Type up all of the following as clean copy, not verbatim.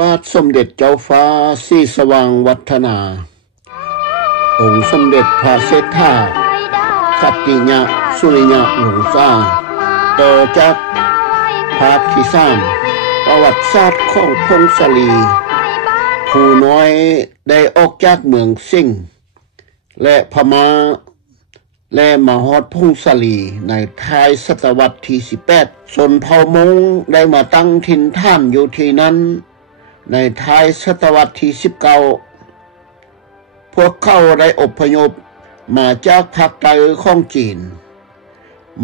บาทสมเด็จเจ้าฟ้าศรีสว่างวัฒนาองค์สมเด็จพระเศรษฐาสัตติยะสุริยะวงศ์สร้างต่อจากภาคที่3ประวัติศาสตร์ของพงศลีผู้น้อยได้ออกจากเมืองสิงห์และพม่าและมาฮอดพงศลีในท้ายศตวรรษที่18ชนเผ่ามงได้มาตั้งถิ่นฐานอยู่ที่นั้นในท้ายศตวรรษที่19พวกเขาได้อพยพมาจากภาคใต้ของจีน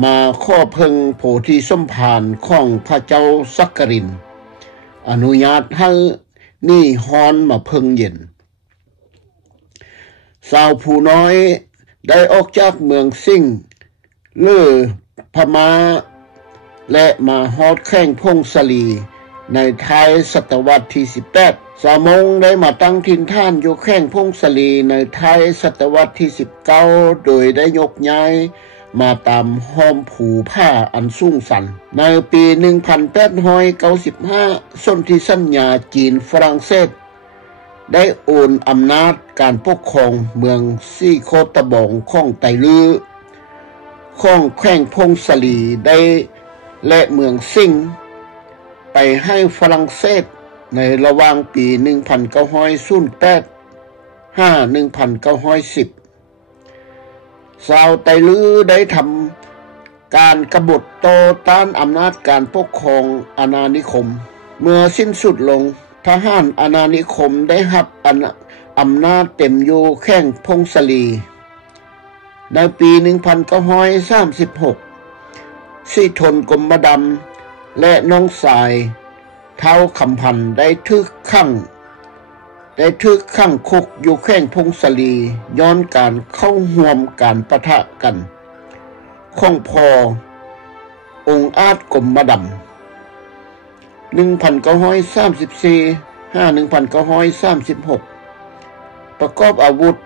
มาขอเพิ่งโพธิสมภารของพระเจ้าสักกรินอนุญาตให้นี่ฮอนมาเพิ่งเย็นสาวผู้น้อยได้ออกจากเมืองสิงห์เลือพม่าและมาฮอดแข้งพงศลีในท้ายศตวรรษที่18สามงได้มาตั้งถิ่นฐานอยู่แข้งพงศลีในท้ายศตวรรษที่19โดยได้ยกย้ายมาตามห้อมผูผ้าอันสูงสันในปี1895สนธิสัญญาจีนฝรั่งเศสได้โอนอำนาจการปกครองเมืองซี่โคตะบองของไตลือของแขวงพงศลีได้และเมืองสิงห์ไปให้ฝรั่งเศสในระหว่างปี1908 1910ชาวไตลือได้ทำการกบฏต่อต้านอำนาจการปกครองอาณานิคมเมื่อสิ้นสุดลงทหารอาณานิคมได้รับอำนาจเต็มอยู่แข้งพงศลีในปี1936สิทนกรมดำและน้องสายเท้าคำพันธ์ได้ทึกขังคุกอยู่แข้งพงศลีย้อนการเข้าร่วมการปะทะกันของพอองค์อาจกรมดำ1934 1936ประกอบอาวุธ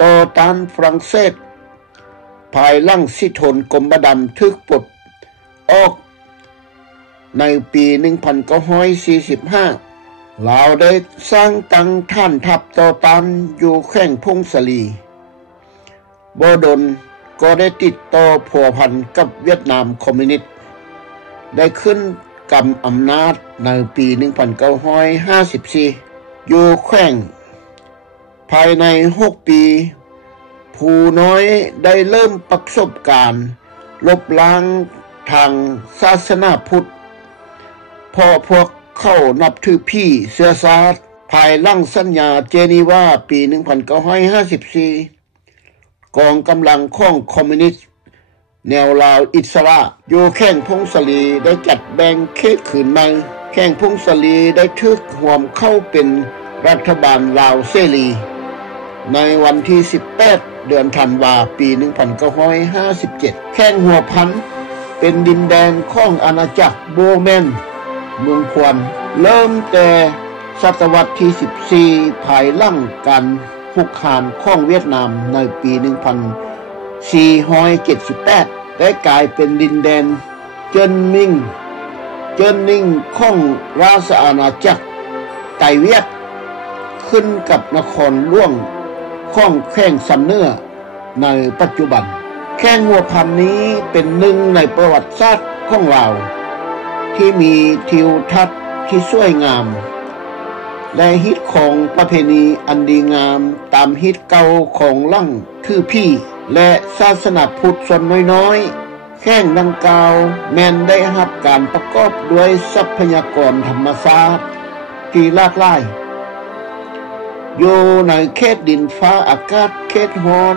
ต่อต้านฝรั่งเศสภายหลังสิทนกรมดำทึกปลดออกในปี1945ลาวได้สร้างตั้งฐานทัพต่อต้านอยู่แข้งพงศลีบ่ดนก็ได้ติดต่อผัวพันกับเวียดนามคอมมิวนิสต์ได้ขึ้นกำอำนาจในปี1954อยู่แข้งภายใน6ปีผู้น้อยได้เริ่มประสบการณ์ลบล้างทางศาสนาพุทธพอพวกเขานับถือพี่เชื้อชาติภายหลังสัญญาเจนีวาปี1954กองกำลังของคอมมิวนิสต์แนวลาวอิสระอยู่แข้งพงศลีได้จัดแบ่งเขตขืนใหม่แข้งพงศลีได้ทึกรวมเข้าเป็นรัฐบาลลาวเสรีในวันที่18เดือนธันวาปี1957แข้งหัวพันเป็นดินแดนของอาณาจักรโบแมนเมืองควนเริ่มแต่ศตวรรษที่14ภายหลังการหุกคานของเวียดนามในปี1478ได้กลายเป็นดินแดนเจิ้นนิ่งของราชอาณาจักรไตเวียดขึ้นกับนครหลวงของแข้งสำเนื้อในปัจจุบันแข้งหัวพันนี้เป็นหนึ่งในประวัติศาสตร์ของเราที่มีทิวทัศน์ที่สวยงามและฮิตของประเพณีอันดีงามตามฮิตเก่าของลั่งคือพี่และศาสนาพุทธส่วนน้อยๆแข้งดังกล่าวแม้นได้รับการประกอบด้วยทรัพยากรธรรมชาติที่หลากหลายอยู่ในเขตดินฟ้าอากาศเขตร้อน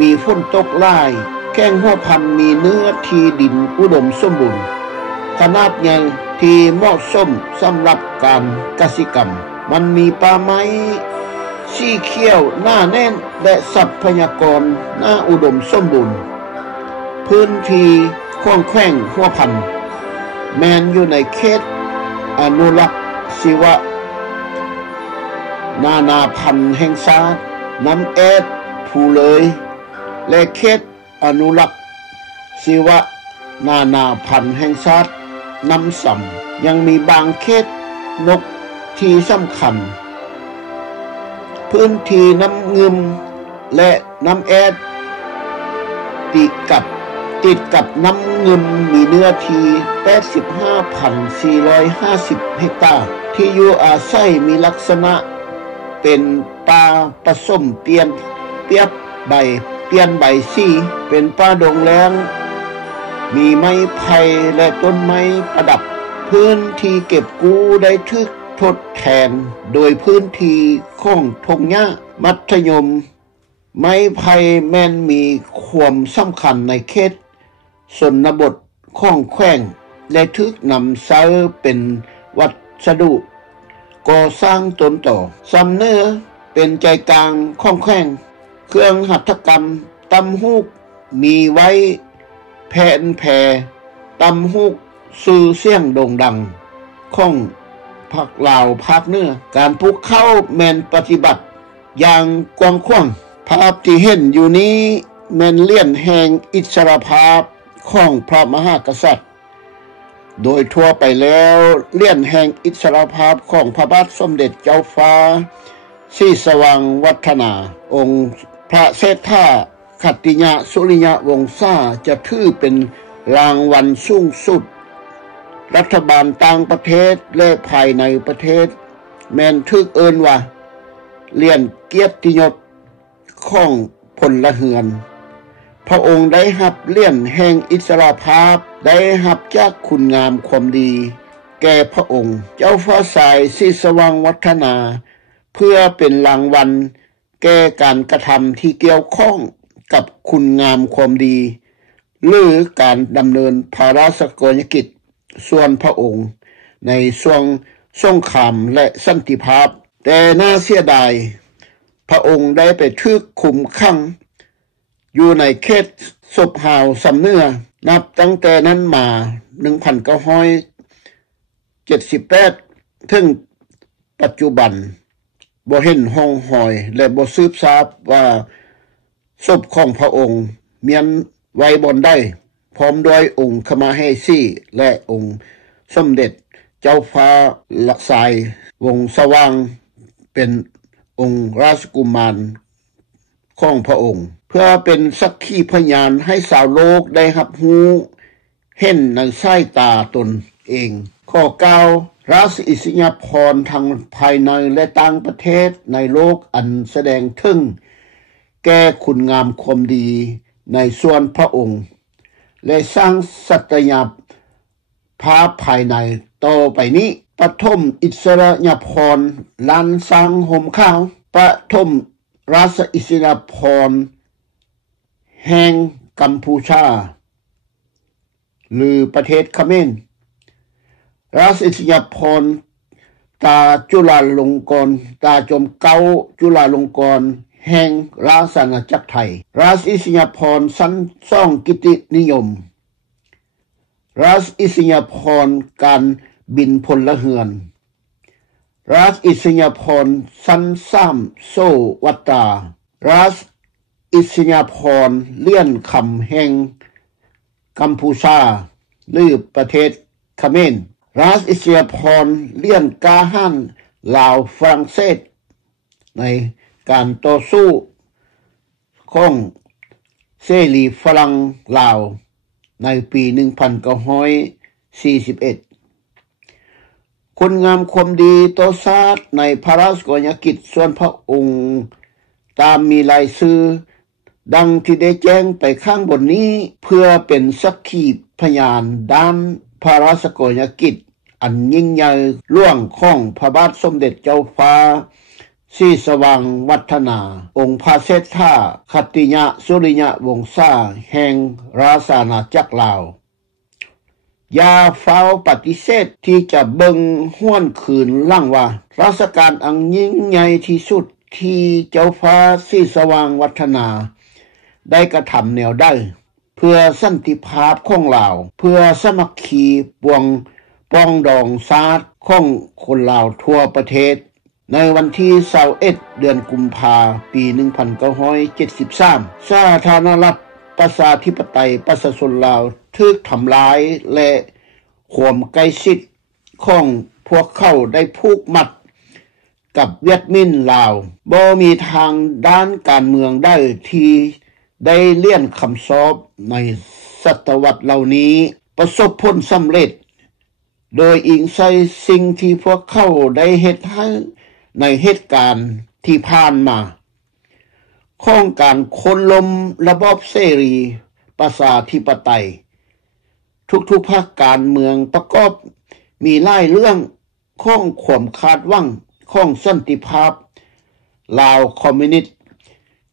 มีฝนตกหลายแข้งหัวพันมีเนื้อที่ดินอุดมสมบูรณ์ขนาดใหญ่ที่เหมาะสมสำหรับการเกษตรกรรมมันมีป่าไม้สีเขียวหน้าแน่นและทรัพยากรหน้าอุดมสมบูรณ์พื้นที่ของแข้งหัวพันแม้นอยู่ในเขตอนุรักษ์ชีวนานาพันธุ์แห่งชาติน้ำแอดภูเลยและเขตอนุรักษ์ชีวนานาพันธุ์แห่งชาติน้ำสำยังมีบางเขต นกที่สำคัญพื้นที่น้ำเงิมและน้ำแอดติดกับน้ำเงิมมีเนื้อที่ 85,450 เฮกตาร์ที่อยู่อาศัยมีลักษณะเป็นป่าผสมเปลี่ยนใบสีเป็นป่าดงแล้งมีไม้ไผ่และต้นไม้ประดับพื้นที่เก็บกู้ได้ถูกทดแทนโดยพื้นที่ของทุ่งหญ้ามัธยมไม้ไผ่แม่นมีความสำคัญในเขตชนบทของแขวงและถูกนำใช้เป็นวัสดุก่อสร้างต้นต่อสำเนอเป็นใจกลางของแขวงเครื่องหัตถกรรมตำฮูกมีไว้แผ่นแพรตำฮูกสื่อเสียงโด่งดังของภาคลาวภาคเหนือการปลูกข้าวแม่นปฏิบัติอย่างกว้างขวางภาพที่เห็นอยู่นี้แม่นเหรียญแห่งอิสรภาพของพระมหากษัตริย์โดยทั่วไปแล้วเหรียญแห่งอิสรภาพของพระบาทสมเด็จเจ้าฟ้าศรีสว่างวัฒนาองค์พระเศรษฐาขัตติยะสุริยวงศาจะถือเป็นรางวัลสูงสุดรัฐบาลต่างประเทศและภายในประเทศแม่นถูกเอิ้นว่าเหรียญเกียรติยศของพลเรือนพระองค์ได้รับเหรียญแห่งอิสรภาพได้รับจากคุณงามความดีแก่พระองค์เจ้าฟ้าสายศรีสว่างวัฒนาเพื่อเป็นรางวัลแก่การกระทำที่เกี่ยวข้องกับคุณงามความดีหรือการดำเนินพระราชกรณียกิจส่วนพระองค์ในช่วงสงครามและสันติภาพแต่น่าเสียดายพระองค์ได้ไปถูกคุมขังอยู่ในเขตศพหาวสำเนือนับตั้งแต่นั้นมา 1978 ถึงปัจจุบันบ่เห็นห้องหอยและบ่สืบทราบว่าศพของพระองค์เมียนไว้บนได้พร้อมด้วยองค์ขมาเฮสีและองค์สมเด็จเจ้าฟ้าลักษายวงศ์สว่างเป็นองค์ราชกุมารของพระองค์เพื่อเป็นสักขีพยานให้สาวโลกได้รับรู้เห็นในสายตาตนเองข้อ9ราชอิสริยาภรณ์ทางภายในและต่างประเทศในโลกอันแสดงถึงแก่คุณงามความดีในส่วนพระองค์และสร้างศักยภาพภายในต่อไปนี้ปฐมอิสริยาภรณ์ล้านสร้างห่มขาวปฐมราชอิสริยาภรณ์แห่งกัมพูชาหรือประเทศเขมรราชอิสริยาภรณ์ตาจุฬาลงกรณ์ตาจอมเกล้าจุฬาลงกรณ์แห่งราชอาณาจักรไทยราชอิสริยาภรณ์ชั้นซ่องกิตตินิยมราชอิสริยาภรณ์การบินพลเรือนราชอิสริยาภรณ์ชั้น3โซวัตตาราชอิสริยาภรณ์เลี่ยนคำแห่งกัมพูชาหรือประเทศเขมรราชอิสริยาภรณ์เลี่ยนกาหันลาวฝรั่งเศสในการต่อสู้ของเสรีฝรั่งลาวในปี 1941 คุณงามความดีต่อชาติในพระราชกรณียกิจส่วนพระองค์ตามมีรายชื่อดังที่ได้แจ้งไปข้างบนนี้เพื่อเป็นสักขีพยานด้านพระราชกรณียกิจอันยิ่งใหญ่ล่วงของพระบาทสมเด็จเจ้าฟ้าศรีสว่างวัฒนาองค์พระเศรษฐาขัตติยะสุริยวงศาแห่งราชอาณาจักรลาวอย่าเฝ้าปฏิเสธที่จะเบิ่งห้วนคืนหลังว่าราชการอันยิ่งใหญ่ที่สุดที่เจ้าฟ้าศรีสว่างวัฒนาได้กระทำแนวได้เพื่อสันติภาพของลาวเพื่อสมัคคีปวงป้องดองชาติของคนลาวทั่วประเทศในวันที่21เดือนกุมภาพันธ์ปี 1973 สาธารณรัฐประชาธิปไตยประชาชนลาวถูกทำลายและความใกล้ชิดของพ พวกเขาได้ผูกมัดกับเวียดมินลาวบ่มีทางด้านการเมืองได้ที่ได้เลี่ยนคำสอบในศตวรรษเหล่านี้ประสบผลสำเร็จโดยอิงใส่สิ่งที่พวกเขาได้เฮ็ดให้ในเหตุการณ์ที่ผ่านมาของการคนล้มระบอบเสรีประชาธิปไตยทุกๆภาคการเมืองประกอบมีหลายเรื่องของความคาดหวังของสันติภาพลาวคอมมิวนิสต์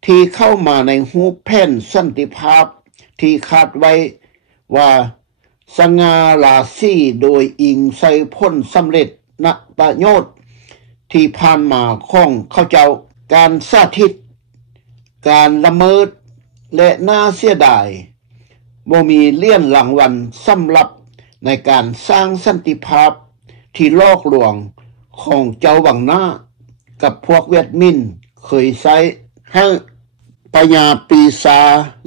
ที่เข้ามาในรูปแผนสันติภาพที่คาดไว้ว่าสง่าราศีโดยอิงใส่ผลสำเร็จณประโยชน์ที่ผ่านมาของเขาเจ้าการสาธิตการละเมิดและน่าเสียดายบ่มีเลี่ยนรางวัลสำหรับในการสร้างสันติภาพที่ลอกลวงของเจ้าวังหน้ากับพวกเวียดมินเคยใช้ให้ปัญญาปีศา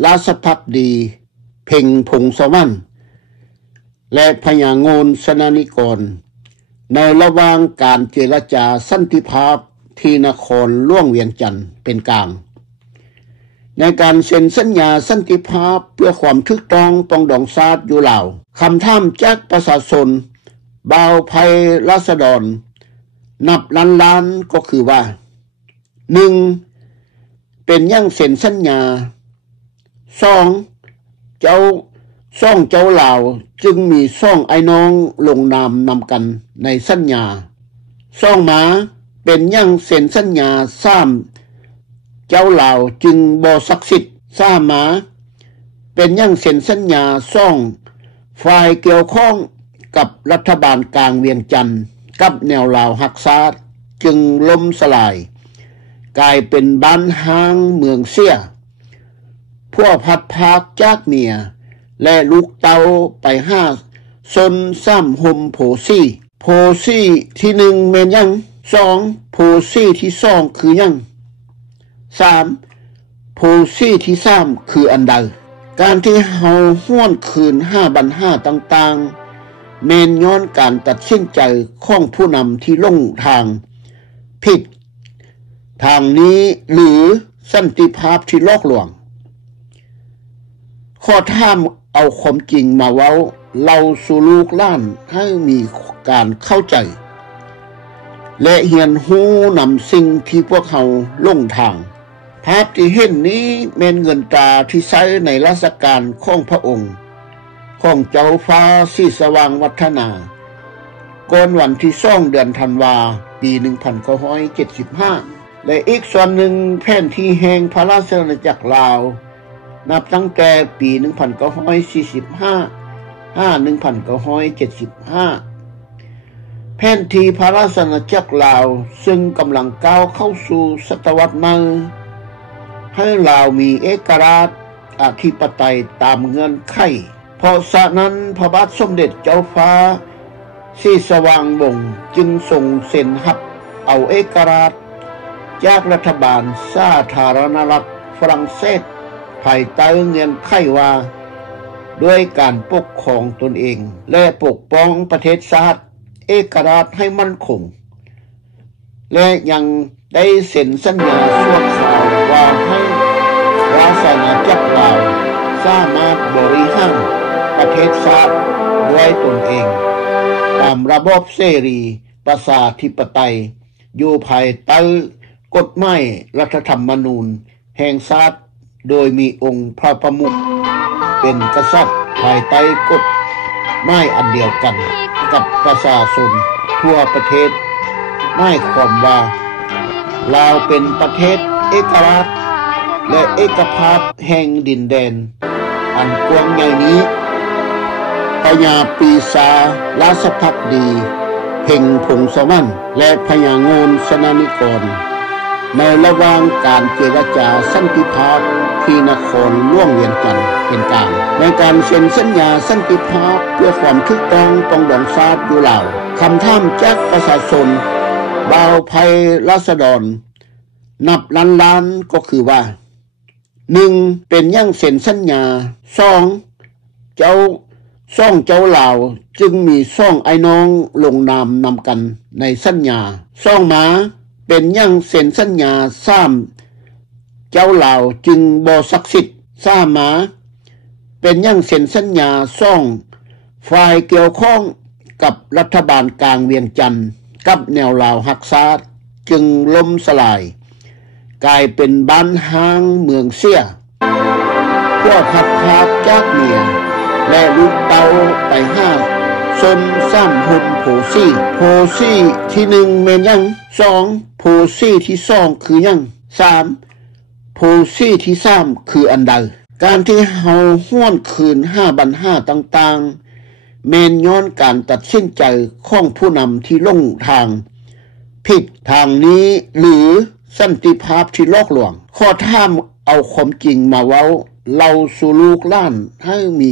ราชภักดีเพ่งพงสวรรค์และพญาโงนสนานิกรในระหว่างการเจรจาสันติภาพที่นครหลวงเวียงจันทน์เป็นกลางในการเซ็นสัญญาสันติภาพเพื่อความถูกต้องปรองดองชาติอยู่ลาวคำถามจากประชาชนบ่าวไพราษฎรนับล้านก็คือว่า 1. เป็นหยังเซ็นสัญญา 2. เจ้าลาวจึงมีไอ้น้องลงนามนำกันในสัญญามาเป็นหยังเซ็นสัญญา3เจ้าลาวจึงบ่ศักดิ์สิทธิ์มาเป็นหยังเซ็นสัญญาฝ่ายเกี่ยวข้องกับรัฐบาลกลางเวียงจันทน์กับแนวลาวหักษาจึงล่มสลายกลายเป็นบ้านห้างเมืองเสียพวกพัดพากจากเมียและลูกเตาไป5ซน3ห่มโผซี่ที่1แม่นยัง2โผซี่ที่2คือยัง3โผซี่ที่3คืออันใดการที่เฮาห้วนคืน5บัญหาต่างๆแม่นย้อนการตัดสินใจของผู้นำที่ลงทางผิดทางนี้หรือสันติภาพที่ลอกลวงข้อถามเอาความจริงมาเว้าเราสู่ลูกหลานให้มีการเข้าใจและเรียนรู้นำสิ่งที่พวกเขาลงทางภาพที่เห็นนี้แม่นเงินตราที่ใช้ในราชการของพระองค์ของเจ้าฟ้าสีสว่างวัฒนาก่อนวันที่2เดือนธันวาปี1975และอีกส่วนหนึ่งแผนที่แห่งพระราชอาณาจักรลาวนับตั้งแต่ปี1945-1975แผนที่พระราชอาณาจักรลาวซึ่งกำลังก้าวเข้าสู่ศตวรรษใหม่ให้ลาวมีเอกราชอธิปไตยตามเงื่อนไขเพราะฉะนั้นพระบาทสมเด็จเจ้าฟ้าสีสว่างวงศ์จึงทรงเซ็นรับเอาเอกราชจากรัฐบาลสาธารณรัฐฝรั่งเศสภายใต้เงื่อนไขว่าด้วยการปกครองตนเองและปกป้องประเทศชาติเอกราชให้มั่นคงและยังได้เซ็นสัญญาชั่วคราวว่าให้ราชอาณาจักรลาวสามารถบริหารประเทศชาติด้วยตนเองตามระบบเสรีประชาธิปไตยอยู่ภายใต้กฎหมายรัฐธรรมนูญแห่งชาติโดยมีองค์พระประมุขเป็นกษัตริย์ภายใต้กฎหมายอันเดียวกันกับประชาชนทั่วประเทศหมายความว่าลาวเป็นประเทศเอกราชและเอกภาพแห่งดินแดนอันกว้างใหญ่นี้พญาปีศาราชภักดีเพ่งพงสวรรค์และพญาโงนสนานิกรในระหว่างการเจรจาสันติภาพที่นครหลวงเวียงจันทน์เป็นกลางในการเซ็นสัญญาสันติภาพเพื่อความถูกต้องปรองดองชาติอยู่ลาวคำถามจากประชาชนบ่าวไพราษฎรนับล้านก็คือว่า 1. เป็นหยังเซ็นสัญญา 2. เจ้า ซ่องเจ้าลาวจึงมีซ่องไอ้น้องลงนามนำกันในสัญญาซ่องหมาเป็นยังเซ็นสัญญา3เจ้าลาวจึงบ่ศักดิ์สิทธิ์ซ่าหมาเป็นยังเซ็นสัญญาซ่องฝ่ายเกี่ยวข้องกับรัฐบาลกลางเวียงจันทน์กับแนวลาวรักษาจึงล่มสลายกลายเป็นบ้านห้างเมืองเสียพวกขัดพากจากเมียและลูกเตาไป5ซน3หุ่มโผซี่ที่1แม่นยัง2โผซี่ที่2คือยัง3โผซี่ที่3คืออันใดการที่เฮาห้วนคืน5บัญหาต่างๆแม่นย้อนการตัดสินใจของผู้นำที่ลงทางผิดทางนี้หรือสันติภาพที่ลอกลวงข้อถามเอาความจริงมาเว้าเราสู่ลูกหลานให้มี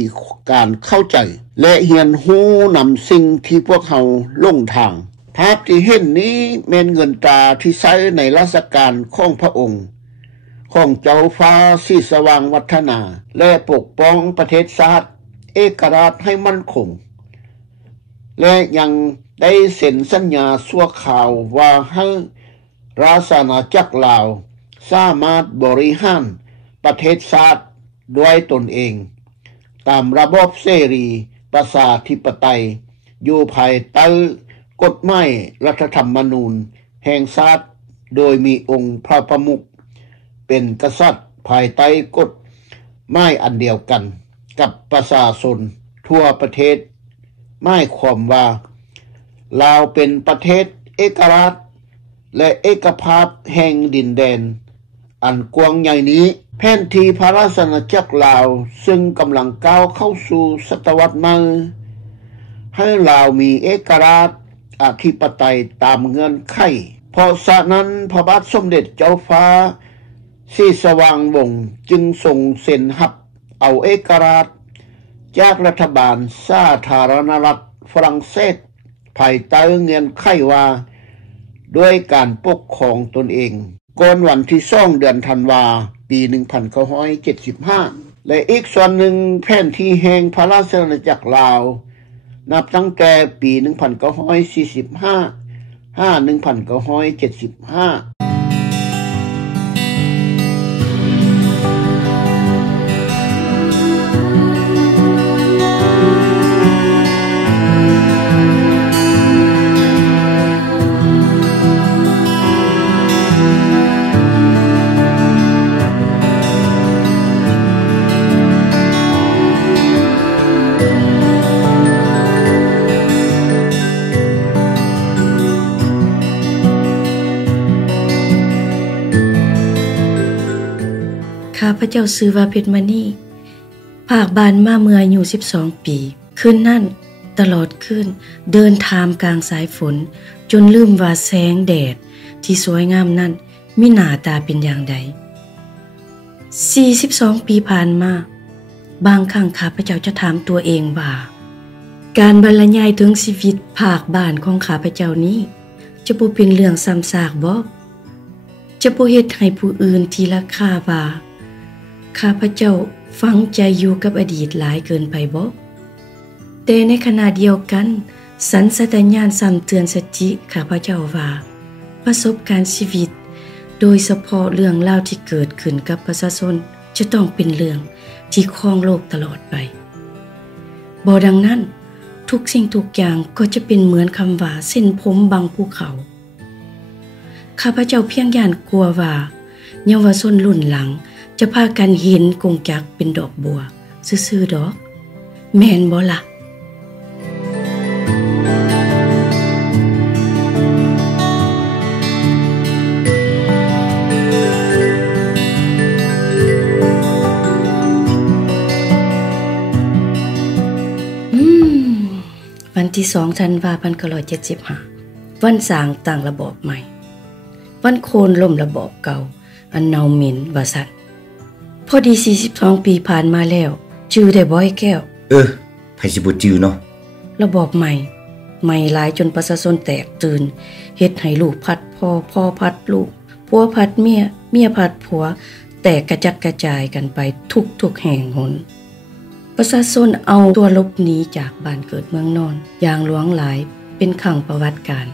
การเข้าใจและเรียนรู้นำสิ่งที่พวกเขาลงทางภาพที่เห็นนี้แม่นเงินตราที่ใช้ในราชการของพระองค์ของเจ้าฟ้าศรีสว่างวัฒนาและปกป้องประเทศชาติเอกราชให้มั่นคงและยังได้เซ็นสัญญาชั่วคราวว่าให้ราชอาณาจักรลาวสามารถบริหารประเทศชาติด้วยตนเองตามระบบเสรีประชาธิปไตยอยู่ภายใต้กฎหมายรัฐธรรมนูญแห่งชาติโดยมีองค์พระประมุขเป็นกษัตริย์ภายใต้กฎหมายอันเดียวกันกับประชาชนทั่วประเทศหมายความว่าลาวเป็นประเทศเอกราชและเอกภาพแห่งดินแดนอันกว้างใหญ่นี้แผนที่พระราชอาณาจักรลาวซึ่งกำลังก้าวเข้าสู่ศตวรรษใหม่ให้ลาวมีเอกราชอธิปไตยตามเงื่อนไขเพราะฉะนั้นพระบาทสมเด็จเจ้าฟ้าศรีสว่างวงศ์จึงทรงเซ็นรับเอาเอกราชจากรัฐบาลสาธารณรัฐฝรั่งเศสภายใต้เงื่อนไขว่าด้วยการปกครองตนเองก่อนวันที่2เดือนธันวาปี1975และอีกส่วนหนึ่งแผนที่แห่งพระราชอาณาจักรลาวนับตั้งแต่ปี1945-1975ข้าพเจ้าชื่อว่าเพชรมณีภาคบ้านมาเมื่ออายุ12 ปีคืนนั้นตลอดคืนเดินทามกลางสายฝนจนลืมว่าแสงแดดที่สวยงามนั้นมีหน้าตาเป็นอย่างใด42 ปีผ่านมาบางครั้งข้าพเจ้าจะถามตัวเองว่าการบรรยายถึงชีวิตภาคบ้านของข้าพเจ้านี้จะบ่เป็นเรื่องซ้ำซากบ่จะบ่เฮ็ดให้ผู้อื่นที่ราคาว่าข้าพเจ้าฝังใจอยู่กับอดีตหลายเกินไปบ่แต่ในขณะเดียวกันสัญชาตญาณซ้ำเตือนสติข้าพเจ้าว่าประสบการณ์ชีวิตโดยเฉพาะเรื่องราวที่เกิดขึ้นกับประชาชนจะต้องเป็นเรื่องที่ครองโลกตลอดไปบ่ดังนั้นทุกสิ่งทุกอย่างก็จะเป็นเหมือนคำว่าเส้นผมบังภูเขาข้าพเจ้าเพียงย่านกลัวว่าเยาวชนรุ่นหลังจะพากันเห็นกงจักเป็นดอกบัวซื่อๆดอกแม่นบ่ล่ะวันที่2 ธันวาคม 1975วันสร้างตั้งระบอบใหม่วันโค่นล้มระบอบเก่าอันเน่าเหม็นว่าซั่นพอดี42 ปีผ่านมาแล้วจื้อได้บ่ให้แก้วไผสิบ่จื้อเนาะระบอบใหม่หลายจนประชาชนแตกตื่นเฮ็ดให้ลูกพัดพ่อพัดลูกผัวพัดเมียพัดผัวแตกกระจัดกระจายกันไปทุกแห่งหน ประชาชนเอาตัวลบหนีจากบ้านเกิดเมืองนอนอย่างหลวงหลายเป็นครั้งประวัติการ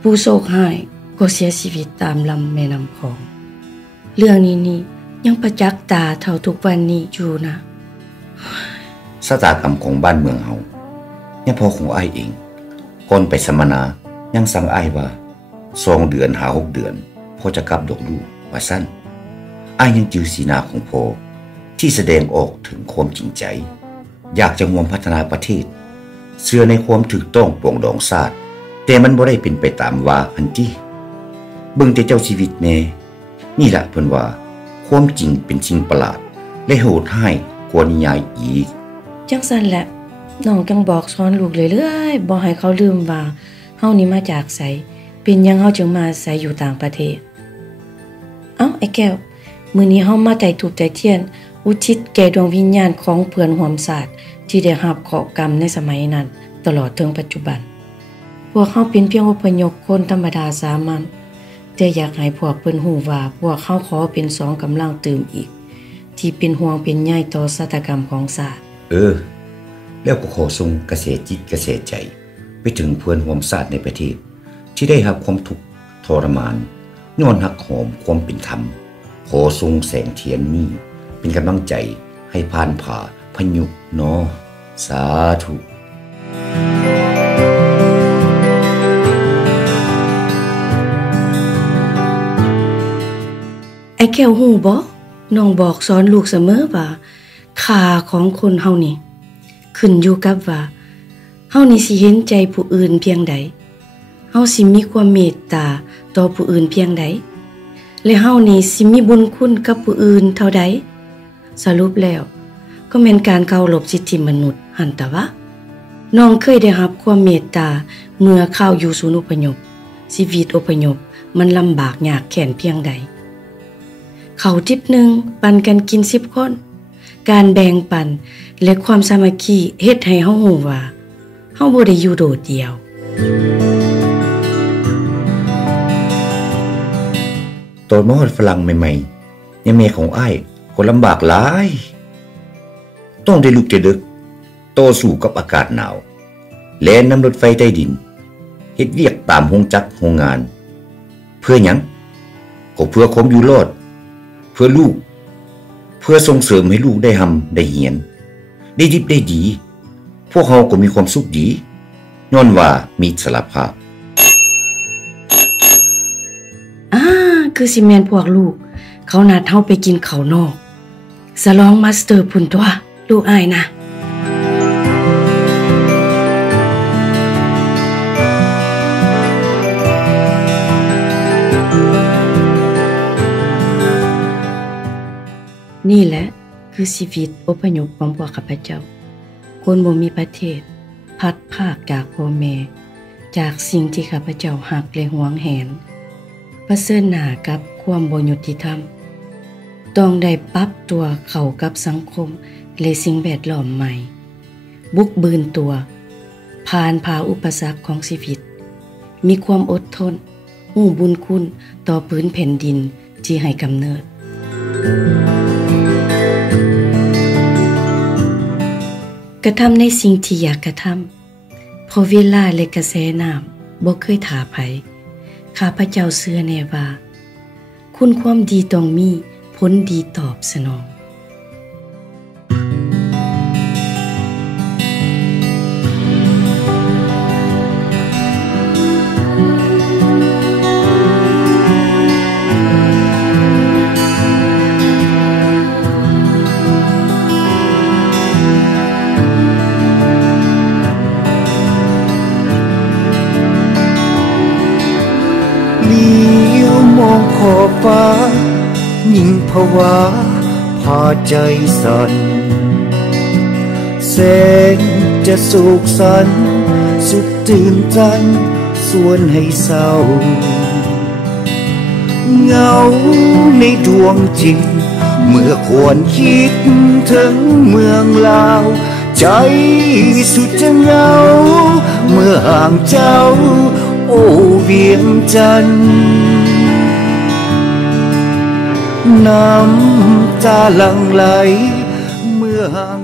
ผู้โชคร้ายก็เสียชีวิตตามลำแม่น้ำของเรื่องนี้ยังประจักษ์ตาเท่าทุกวันนี้อยู่นะชะตากรรมของบ้านเมืองเฮายังพอของอ้ายเองก่อนไปสัมมนายังสั่งอ้ายว่า2 เดือนหา6 เดือนพอจะกลับดอกลูกว่าสั้นอ้ายยังจือสีหน้าของพ่อที่แสดงออกถึงความจริงใจอยากจะร่วมพัฒนาประเทศเชื่อในความถูกต้องปรองดองชาติแต่มันบ่ได้เป็นไปตามว่าหันติเบิ่งแต่เจ้าชีวิตแน่นี่ล่ะเพิ่นว่าความจริงเป็นสิ่งประหลาดและโหดร้ายกว่านิยายอีกจังซั่นแหละน้องจังบอกสอนลูกเรื่อยๆบ่ให้เขาลืมว่าเฮานี่มาจากไสเป็นหยังเฮาจึงมาอาศัยอยู่ต่างประเทศเอ้าไอ้แก้วมื้อนี้เฮามาใจถูกใจเทียนอุทิศแก่ดวงวิญญาณของเพื่อนร่วมชาติที่ได้รับเคราะห์กรรมในสมัยนั้นตลอดถึงปัจจุบันพวกเขาเป็นเพียงอพยพคนธรรมดาสามัญแต่อยากให้พวกเพิ่นรู้ว่าพวกเขาขอเป็น2กำลังเติมอีกที่เป็นห่วงเป็นใยต่อชะตากรรมของชาติแล้วก็ขอส่งกระแสจิตกระแสใจไปถึงเพื่อนร่วมชาติในประเทศที่ได้รับความทุกข์ทรมานย้อนหักหอมความเป็นธรรมขอส่งแสงเทียนนี้เป็นกำลังใจให้ผ่านผ่าพยุเนาะสาธุไอ้แก้วฮู้บ่น้องบอกสอนลูกเสมอว่าค่าของคนเฮานี่ขึ้นอยู่กับว่าเฮานี่สิเห็นใจผู้อื่นเพียงใดเฮาสิมีความเมตตาต่อผู้อื่นเพียงใดและเฮานี่สิมีบุญคุณกับผู้อื่นเท่าใดสรุปแล้วก็แม่นการเคารพสิทธิมนุษย์หั่นตะวะน้องเคยได้รับความเมตตาเมื่อเข้าอยู่ศูนย์อพยพชีวิตอพยพมันลำบากยากแค้นเพียงใดเขาทิพนึงปันกันกิน10 คนการแบ่งปันและความสามัคคีเฮ็ดให้เฮาฮู้ว่าเฮาบ่ได้อยู่โดดเดี่ยวตอนมาฮอดฝรั่งใหม่ๆยังแม่ของอ้ายก็ลำบากหลายต้องได้ลุกแต่ดึกต่อสู้กับอากาศหนาวแล่นนำรถไฟใต้ดินเฮ็ดเวียกตามโรงจักรโรงงานเพื่อหยังก็เพื่อความอยู่รอดเพื่อลูกเพื่อส่งเสริมให้ลูกได้ได้เรียนได้ดิบได้ดีพวกเฮาก็มีความสุขดีย้อนว่ามีอิสรภาพคือสิแม่นพวกลูกเขานัดเฮาไปกินข้าวนอกสลองมาสเตอร์พุ่นตัวลูกอ้ายนะนี่แหละคือชีวิตอพยพของพวกข้าพเจ้าคนบ่มีประเทศพัดพรากจากพ่อแม่จากสิ่งที่ข้าพเจ้ารักและหวงแหนเผชิญหน้ากับความบ่ยุติธรรมต้องได้ปรับตัวเข้ากับสังคมและสิ่งแวดล้อมใหม่บุกบืนตัวผ่านผ่าอุปสรรคของชีวิตมีความอดทนรู้บุญคุณต่อพื้นแผ่นดินที่ให้กำเนิดกระทำในสิ่งที่อยากกระทำเพราะเวลาและกระแสน้ำบ่เคยถาไผข้าพเจ้าเชื่อแน่ว่าคุณความดีต้องมีผลดีตอบสนอง ขอบฟ้ายิ่งภาวะพาใจสั่นแสงจะสุขสันต์สุดตื่นตันส่วนให้เศร้าเหงาในดวงจิตเมื่อควรคิดถึงเมืองลาวใจสุดจะเหงาเมื่อห่างเจ้าโอ้เวียงจันทร์น้ำตาหลั่งไหลเมื่อห่าง